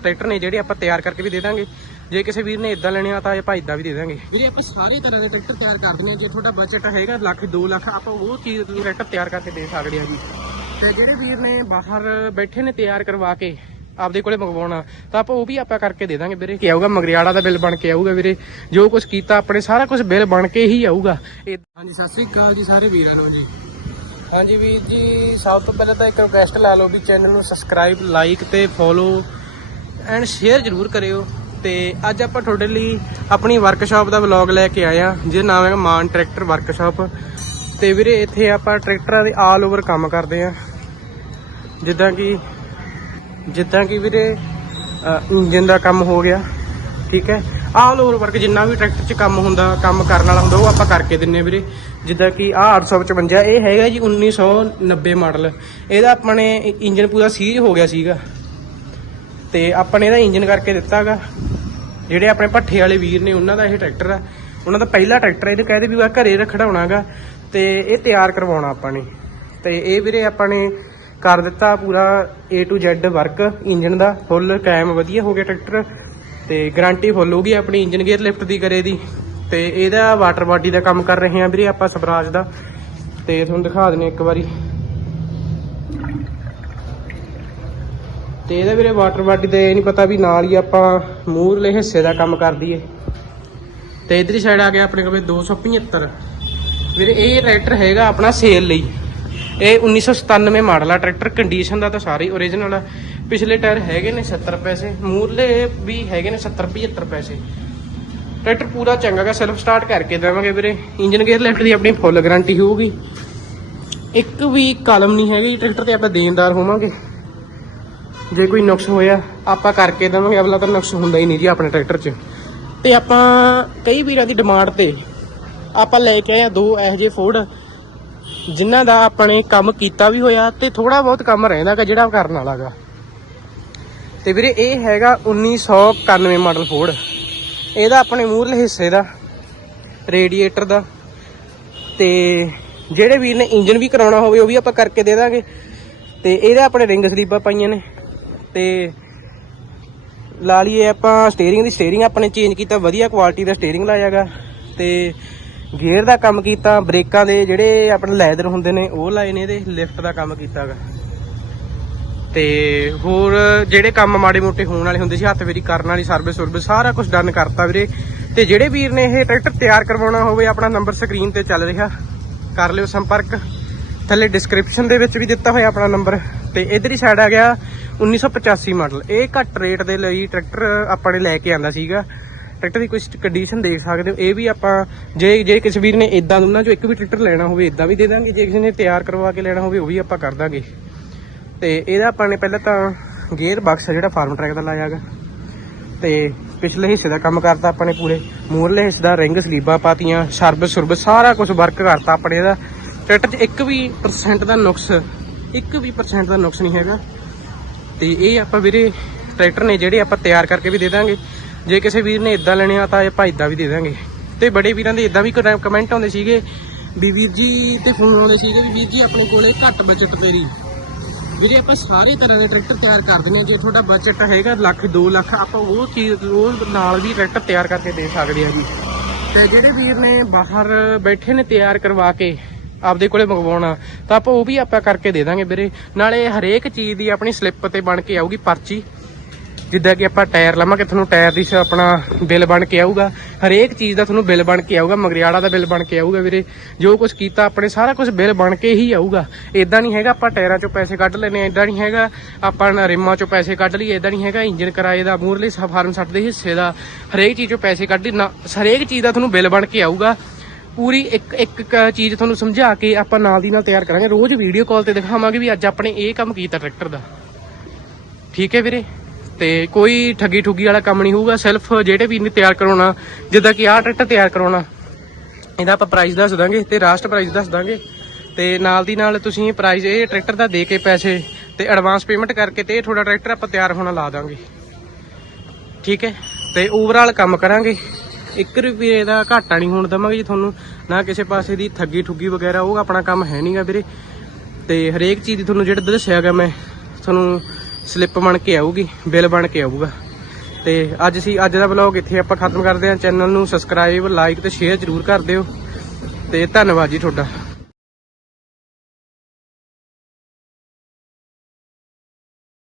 Tractor ਨੇ ਜਿਹੜੇ ਆਪਾਂ ਤਿਆਰ ਕਰਕੇ ਵੀ ਦੇ ਦਾਂਗੇ। ਜੇ ਕਿਸੇ ਵੀਰ ਨੇ ਇਦਾਂ ਲੈਣੇ ਆ ਤਾਂ ਆਪਾਂ ਇਦਾਂ ਵੀ ਦੇ ਦਾਂਗੇ। ਵੀਰੇ ਆਪਾਂ ਸਾਰੇ ਤਰ੍ਹਾਂ ਦੇ ਟਰੈਕਟਰ ਤਿਆਰ ਕਰ ਦਿੰਦੇ ਆ ਜੇ ਤੁਹਾਡਾ ਬਜਟ ਹੈਗਾ ਲੱਖ 2 ਲੱਖ ਆਪਾਂ ਉਹ ਚੀਜ਼ ਟਰੈਕਟਰ ਤਿਆਰ ਕਰਕੇ ਦੇ ਸਕਦੇ ਆ ਜੀ। ਤੇ ਜਿਹੜੇ ਵੀਰ ਨੇ ਬਾਹਰ ਬੈਠੇ ਨੇ ਤਿਆਰ ਕਰਵਾ ਕੇ ਆਪਦੇ ਕੋਲੇ ਮੰਗਵਾਉਣਾ ਤਾਂ ਆਪਾਂ ਉਹ ਵੀ ਆਪਾਂ ਕਰਕੇ ਦੇ ਦਾਂਗੇ ਵੀਰੇ। ਕੀ ਆਊਗਾ ਮਗਰਿਆੜਾ ਦਾ ਬਿੱਲ ਬਣ ਕੇ ਆਊਗਾ ਵੀਰੇ। ਜੋ ਕੁਝ ਕੀਤਾ ਆਪਣੇ ਸਾਰਾ ਕੁਝ ਬਿੱਲ ਬਣ ਕੇ ਹੀ ਆਊਗਾ। ਹਾਂਜੀ ਸਤਿ ਸ੍ਰੀ ਅਕਾਲ ਜੀ ਸਾਰੇ ਵੀਰਾਂ ਨੂੰ ਜੀ। ਹਾਂਜੀ ਵੀਰ ਜੀ ਸਭ ਤੋਂ ਪਹਿਲਾਂ ਤਾਂ ਇੱਕ ਰਿਕਵੈਸਟ ਲਾ ਲਓ ਵੀ ਚੈਨਲ ਨੂੰ ਸਬਸਕ੍ਰਾਈਬ ਲਾਈਕ ਤੇ ਫੋਲੋ ਐਂਡ ਸ਼ੇਅਰ ਜ਼ਰੂਰ ਕਰਿਓ ਤੇ ਅੱਜ ਆਪਾਂ ਤੁਹਾਡੇ ਲਈ ਆਪਣੀ ਵਰਕਸ਼ਾਪ ਦਾ ਵਲੌਗ ਲੈ ਕੇ ਆਏ ਆ, ਜਿਹਦਾ ਨਾਮ ਹੈ ਮਾਨ ਟਰੈਕਟਰ ਵਰਕਸ਼ਾਪ ਤੇ ਵੀਰੇ, ਇੱਥੇ ਆਪਾਂ ਟਰੈਕਟਰਾਂ ਦੇ ਆਲ ਓਵਰ ਕੰਮ ਕਰਦੇ ਆ। ਜਿੱਦਾਂ ਕਿ ਜਿੱਦਾਂ ਕਿ ਵੀਰੇ ਇੰਜਨ ਦਾ ਕੰਮ ਹੋ ਗਿਆ, ਠੀਕ ਹੈ? ਆਲ ਓਵਰ ਵਰਕ ਜਿੰਨਾ ਵੀ ਟਰੈਕਟਰ 'ਚ ਕੰਮ ਹੁੰਦਾ, ਕੰਮ ਕਰਨ ਵਾਲਾ ਹੁੰਦਾ, ਉਹ ਆਪਾਂ ਕਰਕੇ ਦਿੰਨੇ ਆ ਵੀਰੇ। ਜਿੱਦਾਂ ਕਿ ਆ 855 ਇਹ ਹੈਗਾ ਜੀ 1990 ਮਾਡਲ। ਇਹਦਾ ਆਪਣੇ ਇੰਜਨ ਪੂਰਾ ਸੀਜ ਹੋ ਗਿਆ ਸੀਗਾ। ਤੇ ਆਪਾਂ ਨੇ ਇਹਦਾ ਇੰਜਨ ਕਰਕੇ ਦਿੱਤਾਗਾ। ਜਿਹੜੇ ਆਪਣੇ ਭੱਠੇ ਵਾਲੇ ਵੀਰ ਨੇ ਉਹਨਾਂ ਦਾ ਇਹ ਟਰੈਕਟਰ ਆ। ਉਹਨਾਂ ਦਾ ਪਹਿਲਾ ਟਰੈਕਟਰ ਆ, ਇਹਦੇ ਕਹਿੰਦੇ ਵੀ ਉਹ ਘਰੇ ਰਖੜਾਉਣਾਗਾ ਤੇ ਇਹ ਤਿਆਰ ਕਰਵਾਉਣਾ ਆਪਾਂ ਨੇ। ਤੇ ਇਹ ਵੀਰੇ ਆਪਾਂ ਨੇ ਕਰ ਦਿੱਤਾ ਪੂਰਾ A to Z work engine the full ਕਾਇਮ ਵਧੀਆ ਹੋ ਗਿਆ ਟਰੈਕਟਰ। ਤੇ ਗਾਰੰਟੀ ਫੁੱਲ ਹੋਗੀ ਆਪਣੀ ਇੰਜਨ ਗੇਅਰ ਲਿਫਟ ਦੀ ਕਰੇ ਦੀ। ਤੇ ਇਹਦਾ ਵਾਟਰ ਬਾਡੀ ਦਾ ਕੰਮ ਕਰ ਰਹੇ ਹਾਂ ਵੀਰੇ ਆਪਾਂ ਸਵਰਾਜ ਦਾ। ਤੇ ਤੁਹਾਨੂੰ ਦਿਖਾ ਦਿੰਨੇ ਇੱਕ ਵਾਰੀ। ਤੇ ਇਹਦਾ ਵੀਰੇ ਵਾਟਰ ਬਾਡੀ 'ਤੇ ਇਹ ਨਹੀਂ ਪਤਾ ਵੀ ਨਾਲ ਹੀ ਆਪਾਂ ਮੂਹਰਲੇ ਹਿੱਸੇ ਦਾ ਕੰਮ ਕਰ ਦਈਏ। ਤੇ ਇਧਰਲੀ ਸਾਈਡ ਆ ਗਿਆ ਆਪਣੇ ਕੋਲ 275 ਵੀਰੇ ਇਹ ਟਰੈਕਟਰ ਹੈਗਾ ਆਪਣਾ ਸੇਲ ਲਈ। ਇਹ 1997 ਮਾਡਲ ਆ ਟਰੈਕਟਰ ਕੰਡੀਸ਼ਨ ਦਾ ਤਾਂ ਸਾਰੇ ਓਰੀਜਨਲ ਆ। ਪਿਛਲੇ ਟਾਇਰ ਹੈਗੇ ਨੇ 70 ਪੈਸੇ, ਮੂਰਲੇ ਵੀ ਹੈਗੇ ਨੇ 70 75 ਪੈਸੇ। ਟਰੈਕਟਰ ਪੂਰਾ ਚੰਗਾ ਗਾ ਸੈਲਫ ਸਟਾਰਟ ਕਰਕੇ ਦੇਵਾਂਗੇ ਵੀਰੇ। ਇੰਜਨ ਗੇਅਰ ਲਿਫਟ ਦੀ ਆਪਣੀ ਫੁੱਲ ਗਾਰੰਟੀ ਹੋਊਗੀ। ਇੱਕ ਵੀ ਕਲਮ ਨਹੀਂ ਹੈਗੀ ਟਰੈਕਟਰ ਤੇ ਆਪਾਂ ਦੇਣਦਾਰ ਹੋਵਾਂਗੇ। ਜੇ ਕੋਈ ਨੁਕਸ ਹੋਇਆ, ਆਪਾਂ ਕਰਕੇ ਦੇਵਾਂਗੇ, ਅਗਲਾ ਤਾਂ ਨੁਕਸ ਹੁੰਦਾ ਹੀ ਨਹੀਂ ਜੀ ਆਪਣੇ ਟਰੈਕਟਰ 'ਚ। ਤੇ ਆਪਾਂ ਕਈ ਵੀਰਾਂ ਦੀ ਡਿਮਾਂਡ ਤੇ ਆਪਾਂ ਲੈ ਕੇ ਆਏ ਆ ਦੋ ਇਹੋ ਜਿਹੇ ਫੋਰਡ ਜਿਨ੍ਹਾਂ ਦਾ ਆਪਣੇ ਕੰਮ ਕੀਤਾ ਵੀ ਹੋਇਆ ਤੇ ਥੋੜਾ ਬਹੁਤ ਕੰਮ ਰਹਿੰਦਾਗਾ ਜਿਹੜਾ ਕਰਨ ਵਾਲਾਗਾ ਤੇ ਵੀਰੇ, ਇਹ ਹੈਗਾ 1991 ਮਾਡਲ ਫੋਰਡ ਇਹਦਾ ਆਪਣੇ ਮੂਰਲੇ ਹਿੱਸੇ ਦਾ ਰੇਡੀਏਟਰ ਦਾ, ਤੇ ਜਿਹੜੇ ਵੀਰ ਨੇ ਇੰਜਨ ਵੀ ਕਰਾਉਣਾ ਹੋਵੇ, ਉਹ ਵੀ ਆਪਾਂ ਕਰਕੇ ਦੇ ਦਾਂਗੇ। ਤੇ ਇਹਦੇ ਆਪਣੇ ਰਿੰਗ ਸਲੀਪਾਂ ਪਾਈਆਂ ਨੇ। ਤੇ ਲਾ ਲਈਏ ਆਪਾਂ ਸਟੀਅਰਿੰਗ ਦੀ ਸਟੀਅਰਿੰਗ ਆਪਣੇ ਚੇਂਜ ਕੀਤਾ, ਵਧੀਆ ਕੁਆਲਿਟੀ ਦਾ ਸਟੀਅਰਿੰਗ ਲਾਇਆਗਾ ਤੇ ਗੇਅਰ ਦਾ ਕੰਮ ਕੀਤਾ, ਬ੍ਰੇਕਾਂ ਦੇ ਜਿਹੜੇ ਆਪਣੇ ਲੈਦਰ ਹੁੰਦੇ ਨੇ, ਉਹ ਲਾਏ ਨੇ ਇਹਦੇ ਲਿਫਟ ਦਾ ਕੰਮ ਕੀਤਾਗਾ ਤੇ ਹੋਰ ਜਿਹੜੇ ਕੰਮ ਮਾੜੇ ਮੋਟੇ ਹੋਣ ਵਾਲੇ ਹੁੰਦੇ ਸੀ, ਹੱਥ ਫੇਰੀ ਕਰਨ ਵਾਲੀ ਸਰਵਿਸ ਸਰਵਿਸ ਸਾਰਾ ਕੁਝ ਡਨ ਕਰਤਾ ਵੀਰੇ। ਤੇ ਜਿਹੜੇ ਵੀਰ ਨੇ ਇਹ ਟਰੈਕਟਰ ਤਿਆਰ ਕਰਵਾਉਣਾ ਹੋਵੇ, ਆਪਣਾ ਨੰਬਰ ਸਕਰੀਨ ਤੇ ਚੱਲ ਰਿਹਾ। ਕਰ ਲਿਓ ਸੰਪਰਕ। ਥੱਲੇ ਡਿਸਕ੍ਰਿਪਸ਼ਨ ਦੇ ਵਿੱਚ ਵੀ ਦਿੱਤਾ ਹੋਇਆ ਆਪਣਾ ਨੰਬਰ ਤੇ ਇਧਰ ਹੀ ਸਾਈਡ ਆ ਗਿਆ 1985 ਮਾਡਲ ਇਹ ਘੱਟ ਰੇਟ ਦੇ ਲਈ ਟਰੈਕਟਰ ਆਪਾਂ ਨੇ ਲੈ ਕੇ ਆਂਦਾ ਸੀਗਾ। ਟਰੈਕਟਰ ਦੀ ਕੁਝ ਕੰਡੀਸ਼ਨ ਦੇਖ ਸਕਦੇ ਹੋ। ਇਹ ਵੀ ਆਪਾਂ, ਜੇ ਜੇ ਕਿਸੇ ਵੀਰ ਨੇ ਇਦਾਂ ਉਹਨਾਂ ਚੋਂ ਇੱਕ ਵੀ ਟਰੈਕਟਰ ਲੈਣਾ ਹੋਵੇ ਇਦਾਂ ਵੀ ਦੇ ਦਾਂਗੇ। ਜੇ ਕਿਸੇ ਨੇ ਤਿਆਰ ਕਰਵਾ ਕੇ ਲੈਣਾ ਹੋਵੇ, ਉਹ ਵੀ ਆਪਾਂ ਕਰ ਦਾਂਗੇ। ਤੇ ਇਹਦਾ ਆਪਾਂ ਨੇ ਪਹਿਲਾਂ ਤਾਂ ਗੇਅਰ ਬਾਕਸ ਆ ਜਿਹੜਾ ਫਾਰਮ ਟਰੈਕ ਦਾ ਲਾਇਆਗਾ ਤੇ ਪਿਛਲੇ ਹਿੱਸੇ ਦਾ ਕੰਮ ਕਰਤਾ ਆਪਾਂ ਨੇ ਪੂਰੇ। ਮੂਹਰਲੇ ਹਿੱਸੇ ਦਾ ਰਿੰਗ ਸਲੀਬਾਂ ਪਾਤੀਆਂ ਸਰਬ ਸੁਰਬ ਸਾਰਾ ਕੁਝ ਵਰਕ ਕਰਤਾ ਆਪਣੇ ਇਹਦਾ। ਟਰੈਕਟਰ 'ਚ ਇੱਕ ਵੀ ਪਰਸੈਂਟ ਦਾ ਨੁਕਸ ਇੱਕ ਵੀ ਪਰਸੈਂਟ ਦਾ ਨੁਕਸ ਨਹੀਂ ਹੈਗਾ। ਤੇ ਇਹ ਆਪਾਂ ਵੀਰੇ ਟਰੈਕਟਰ ਨੇ ਜਿਹੜੇ ਆਪਾਂ ਤਿਆਰ ਕਰਕੇ ਵੀ ਦੇ ਦਾਂਗੇ। ਜੇ ਕਿਸੇ ਵੀਰ ਨੇ ਇਦਾਂ ਲੈਣੇ ਆ ਤਾਂ ਆਪਾਂ ਇਦਾਂ ਵੀ ਦੇ ਦਾਂਗੇ। ਤੇ ਬੜੇ ਵੀਰਾਂ ਦੇ ਇਦਾਂ ਵੀ ਕਮੈਂਟ ਆਉਂਦੇ ਸੀਗੇ ਵੀ ਵੀਰ ਜੀ ਤੇ ਫੋਨ ਆਉਂਦੇ ਸੀਗੇ ਵੀ ਵੀਰ ਜੀ ਆਪਣੇ ਕੋਲੇ ਘੱਟ ਬਜਟ ਤੇਰੀ ਵੀਰੇ ਆਪਾਂ ਸਾਰੇ ਤਰ੍ਹਾਂ ਦੇ ਟਰੈਕਟਰ ਤਿਆਰ ਕਰ ਦਿੰਦੇ ਹਾਂ ਜੇ ਤੁਹਾਡਾ ਬਜਟ ਹੈਗਾ ਲੱਖ 2 ਲੱਖ, ਆਪਾਂ ਉਹ ਚੀਜ਼ ਉਹ ਨਾਲ ਵੀ ਟਰੈਕਟਰ ਤਿਆਰ ਕਰਕੇ ਦੇ ਸਕਦੇ ਹਾਂ ਜੀ। ਤੇ ਜਿਹੜੇ ਵੀਰ ਨੇ ਬਾਹਰ ਬੈਠੇ ਨੇ ਤਿਆਰ ਕਰਵਾ ਕੇ ਆਪਦੇ ਕੋਲੇ ਮੰਗਵਾਉਣਾ, ਤਾਂ ਆਪਾਂ ਉਹ ਵੀ ਆਪਾਂ ਕਰਕੇ ਦੇ ਦਾਂਗੇ ਵੀਰੇ। ਨਾਲੇ ਹਰੇਕ ਚੀਜ਼ ਦੀ ਆਪਣੀ ਸਲਿੱਪ ਤੇ ਬਣ ਕੇ ਆਊਗੀ ਪਰਚੀ। ਜਿੱਦਾਂ ਕਿ ਆਪਾਂ ਟਾਇਰ ਲਵਾਂਗੇ, ਤੁਹਾਨੂੰ ਟਾਇਰ ਦੀ ਸ- ਆਪਣਾ ਬਿੱਲ ਬਣ ਕੇ ਆਊਗਾ। ਹਰੇਕ ਚੀਜ਼ ਦਾ ਤੁਹਾਨੂੰ ਬਿੱਲ ਬਣ ਕੇ ਆਊਗਾ, ਮਗਰਿਆੜਾ ਦਾ ਬਿੱਲ ਬਣ ਕੇ ਆਊਗਾ ਵੀਰੇ। ਜੋ ਕੁਝ ਕੀਤਾ ਆਪਣੇ ਸਾਰਾ ਕੁਝ ਬਿੱਲ ਬਣ ਕੇ ਹੀ ਆਊਗਾ। ਇਦਾਂ ਨਹੀਂ ਹੈਗਾ, ਆਪਾਂ ਟਾਇਰਾਂ ਚੋਂ ਪੈਸੇ ਕੱਢ ਲੈਨੇ ਇਦਾਂ ਨਹੀਂ ਹੈਗਾ। ਆਪਾਂ ਨਾ ਰਿਮਾਂ ਚੋਂ ਪੈਸੇ ਕੱਢ ਲਈਏ ਇਦਾਂ ਨਹੀਂ ਹੈਗਾ। ਇੰਜਨ ਕਿਰਾਏ ਦਾ ਮੂਰਲੀ ਫਾਰਮ ਸੱਟ ਦੇ ਹਿੱਸੇ ਦਾ, ਹਰੇਕ ਚੀਜ਼ ਚੋਂ ਪੈਸੇ ਕੱਢ ਲਈ, ਨਾ ਹਰੇਕ ਚੀਜ਼ ਦਾ ਤੁਹਾਨੂੰ ਬਿੱਲ ਬਣ ਕੇ ਆਊਗਾ। ਪੂਰੀ ਇੱਕ ਇੱਕ ਚੀਜ਼ ਤੁਹਾਨੂੰ ਸਮਝਾ ਕੇ ਆਪਾਂ ਨਾਲ ਦੀ ਨਾਲ ਤਿਆਰ ਕਰਾਂਗੇ। ਰੋਜ਼ ਵੀਡੀਓ ਕਾਲ ਤੇ ਦਿਖਾਵਾਂਗੇ ਵੀ ਅੱਜ ਆਪਣੇ ਇਹ ਕੰਮ ਕੀਤਾ ਟਰੈਕਟਰ ਦਾ। ਠੀਕ ਹੈ ਵੀਰੇ? ਤੇ ਕੋਈ ਠੱਗੀ ਠੁੱਗੀ ਵਾਲਾ ਕੰਮ ਨਹੀਂ ਹੋਊਗਾ। ਸਿਰਫ ਜਿਹੜੇ ਵੀ ਨੇ ਤਿਆਰ ਕਰਾਉਣਾ, ਜਿੱਦਾਂ ਕਿ ਆਹ ਟਰੈਕਟਰ ਤਿਆਰ ਕਰਾਉਣਾ, ਇਹਦਾ ਆਪਾਂ ਪ੍ਰਾਈਸ ਦੱਸ ਦਾਂਗੇ ਤੇ ਲਾਸਟ ਪ੍ਰਾਈਸ ਦੱਸ ਦਾਂਗੇ। ਤੇ ਨਾਲ ਦੀ ਨਾਲ ਤੁਸੀਂ ਪ੍ਰਾਈਸ ਇਹ ਟਰੈਕਟਰ ਦਾ ਦੇ ਕੇ ਪੈਸੇ ਤੇ ਐਡਵਾਂਸ ਪੇਮੈਂਟ ਕਰਕੇ ਤੇ ਇਹ ਤੁਹਾਡਾ ਟਰੈਕਟਰ ਆਪਾਂ ਤਿਆਰ ਹੋਣਾ ਲਾ ਦਾਂਗੇ। ਠੀਕ ਹੈ? ਤੇ ਓਵਰਆਲ ਕੰਮ ਕਰਾਂਗੇ। ਇੱਕ ਰੁਪਏ ਦਾ ਘਾਟਾ ਨਹੀਂ ਹੋਣ ਦਵਾਂਗੇ ਜੀ ਤੁਹਾਨੂੰ, ਨਾ ਕਿਸੇ ਪਾਸੇ ਦੀ ਠੱਗੀ ਠੁੱਗੀ ਵਗੈਰਾ, ਉਹ ਆਪਣਾ ਕੰਮ ਹੈ ਨਹੀਂਗਾ ਵੀਰੇ। ਤੇ ਹਰੇਕ ਚੀਜ਼ ਦੀ ਤੁਹਾਨੂੰ ਜਿਹੜਾ ਗਿਆ ਮੈਂ, ਤੁਹਾਨੂੰ ਸਲਿੱਪ ਬਣ ਕੇ ਆਊਗੀ, ਬਿੱਲ ਬਣ ਕੇ ਆਊਗਾ। ਤੇ ਅੱਜ ਅਸੀਂ, ਅੱਜ ਦਾ ਵਲੌਗ ਇੱਥੇ ਆਪਾਂ ਖਤਮ ਕਰਦੇ ਹਾਂ। ਚੈਨਲ ਨੂੰ ਸਬਸਕ੍ਰਾਈਬ ਲਾਈਕ ਤੇ ਸ਼ੇਅਰ ਜ਼ਰੂਰ ਕਰ ਦਿਓ। ਤੇ ਧੰਨਵਾਦ ਜੀ ਤੁਹਾਡਾ।